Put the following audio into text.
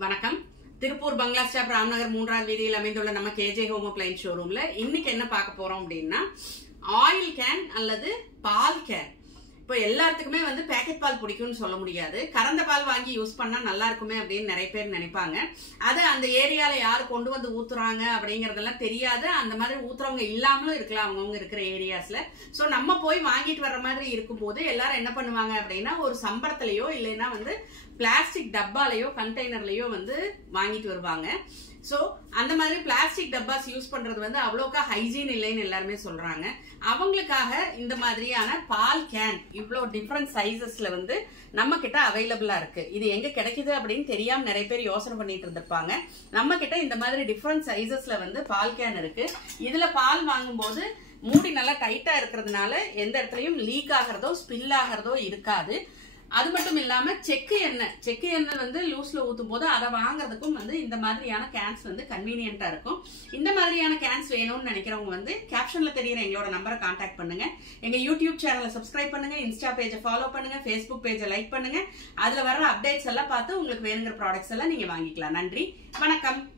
வணக்கம். திருப்பூர் பங்களா ஸ்டாப் ராம்நகர் 3வது வீதியில் அமைந்துள்ள நம்ம கேஜே ஹோம் அப்ளையன்ஸ் ஷோரூம்ல இன்னைக்கு என்ன பார்க்க போறோம் அப்படின்னா ஆயில் கேன் அல்லது பால் கேன். இப்போ எல்லாத்துக்குமே பேக்கெட் பால் பிடிக்கும்னு சொல்ல முடியாது. கறந்த பால் வாங்கி யூஸ் பண்ணா நல்லா இருக்குமே அப்படின்னு நிறைய பேர் நினைப்பாங்க. அது அந்த ஏரியால யாரு கொண்டு வந்து ஊத்துறாங்க அப்படிங்கறதெல்லாம் தெரியாது. அந்த மாதிரி ஊத்துறவங்க இல்லாமலும் இருக்கலாம் அவங்கவுங்க இருக்கிற ஏரியாஸ்ல. சோ நம்ம போய் வாங்கிட்டு வர்ற மாதிரி இருக்கும் போது எல்லாரும் என்ன பண்ணுவாங்க அப்படின்னா ஒரு சம்பளத்திலயோ இல்லைன்னா பிளாஸ்டிக் டப்பாலையோ கண்டெய்னர்லயோ வாங்கிட்டு வருவாங்க. சோ அந்த மாதிரி பிளாஸ்டிக் டப்பாஸ் யூஸ் பண்றது அவ்வளோக்கா ஹைஜீன் இல்லைன்னு எல்லாருமே சொல்றாங்க. அவங்களுக்காக இந்த மாதிரியான பால் கேன் இவ்வளோ டிஃப்ரெண்ட் சைசஸ்ல நம்ம கிட்ட அவைலபிளா இருக்கு. இது எங்க கிடைக்குது அப்படின்னு தெரியாம நிறைய பேர் யோசனை பண்ணிட்டு இருந்திருப்பாங்க. நம்ம கிட்ட இந்த மாதிரி டிஃப்ரெண்ட் சைசஸ்ல பால் கேன் இருக்கு. இதுல பால் வாங்கும் போது மூடி நல்லா டைட்டா இருக்கிறதுனால எந்த இடத்துலயும் லீக் ஆகிறதோ ஸ்பில் ஆகிறதோ இருக்காது. அது மட்டும் இல்லாம செக்கு எண்ணெய் லூஸ்ல ஊத்தும் போது அதை வாங்குறதுக்கும் இந்த மாதிரியான கேன்ஸ் கன்வீனியன்டா இருக்கும். இந்த மாதிரியான கேன்ஸ் வேணும்னு நினைக்கிறவங்க கேப்ஷன்ல தெரியுற எங்களோட நம்பரை கான்டாக்ட் பண்ணுங்க. எங்க யூடியூப் சேனலை சப்ஸ்கிரைப் பண்ணுங்க, இன்ஸ்டா பேஜை ஃபாலோ பண்ணுங்க, ஃபேஸ்புக் பேஜை லைக் பண்ணுங்க. அதுல வர்ற அப்டேட்ஸ் எல்லாம் பார்த்து உங்களுக்கு வேணுங்கிற ப்ராடக்ட்ஸ் எல்லாம் நீங்க வாங்கிக்கலாம். நன்றி, வணக்கம்.